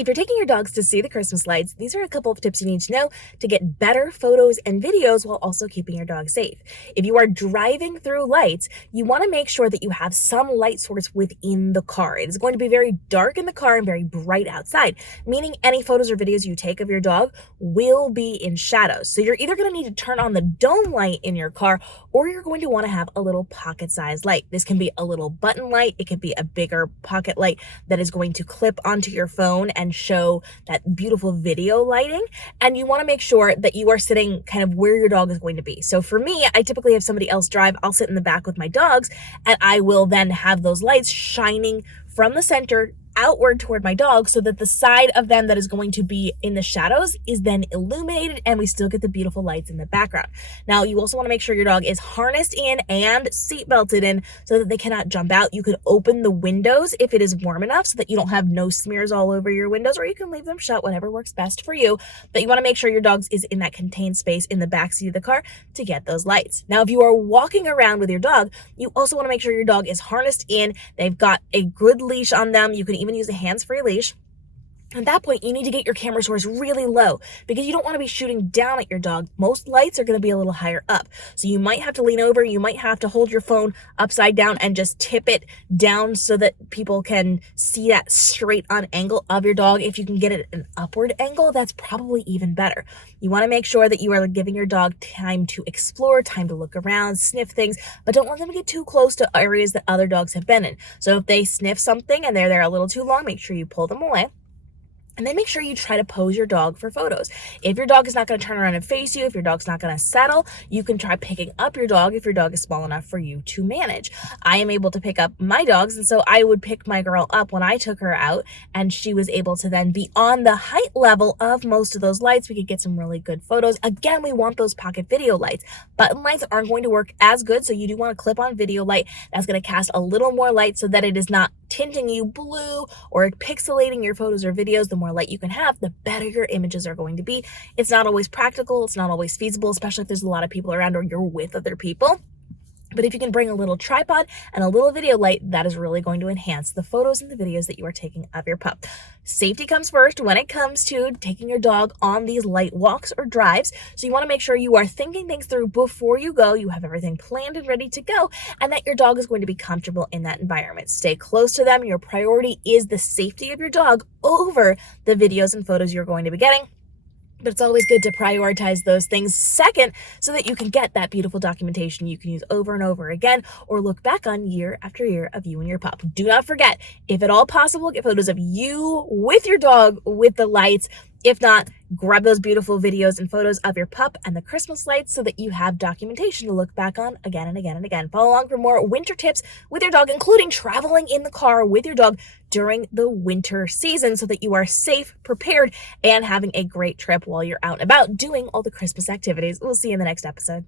If you're taking your dogs to see the Christmas lights, these are a couple of tips you need to know to get better photos and videos while also keeping your dog safe. If you are driving through lights, you want to make sure that you have some light source within the car. It is going to be very dark in the car and very bright outside, meaning any photos or videos you take of your dog will be in shadows. So you're either going to need to turn on the dome light in your car, or you're going to want to have a little pocket-sized light. This can be a little button light. It can be a bigger pocket light that is going to clip onto your phone and show that beautiful video lighting. And you want to make sure that you are sitting kind of where your dog is going to be. So for me, I typically have somebody else drive. I'll sit in the back with my dogs, and I will then have those lights shining from the center outward toward my dog so that the side of them that is going to be in the shadows is then illuminated and we still get the beautiful lights in the background. Now, you also want to make sure your dog is harnessed in and seat belted in so that they cannot jump out. You could open the windows if it is warm enough so that you don't have nose smears all over your windows, or you can leave them shut, whatever works best for you. But you want to make sure your dog is in that contained space in the back seat of the car to get those lights. Now, if you are walking around with your dog, you also want to make sure your dog is harnessed in. They've got a good leash on them. You can even use a hands-free leash. At that point, you need to get your camera source really low because you don't want to be shooting down at your dog. Most lights are going to be a little higher up. So you might have to lean over, you might have to hold your phone upside down and just tip it down so that people can see that straight on angle of your dog. If you can get it at an upward angle, that's probably even better. You want to make sure that you are giving your dog time to explore, time to look around, sniff things, but don't let them get too close to areas that other dogs have been in. So if they sniff something and they're there a little too long, make sure you pull them away. And then make sure you try to pose your dog for photos. If your dog is not going to turn around and face you, if your dog's not going to settle, you can try picking up your dog if your dog is small enough for you to manage. I am able to pick up my dogs, and so I would pick my girl up when I took her out, and she was able to then be on the height level of most of those lights. We could get some really good photos. Again, we want those pocket video lights. Button lights aren't going to work as good, so you do want a clip-on video light that's going to cast a little more light so that it is not tinting you blue or pixelating your photos or videos. The more light you can have, the better your images are going to be. It's not always practical. It's not always feasible, especially if there's a lot of people around or you're with other people. But if you can bring a little tripod and a little video light, that is really going to enhance the photos and the videos that you are taking of your pup. Safety comes first when it comes to taking your dog on these light walks or drives. So you want to make sure you are thinking things through before you go. You have everything planned and ready to go, and that your dog is going to be comfortable in that environment. Stay close to them. Your priority is the safety of your dog over the videos and photos you're going to be getting. But it's always good to prioritize those things second so that you can get that beautiful documentation you can use over and over again or look back on year after year of you and your pup. Do not forget, if at all possible, get photos of you with your dog with the lights. If not, grab those beautiful videos and photos of your pup and the Christmas lights so that you have documentation to look back on again and again and again. Follow along for more winter tips with your dog, including traveling in the car with your dog during the winter season so that you are safe, prepared, and having a great trip while you're out and about doing all the Christmas activities. We'll see you in the next episode.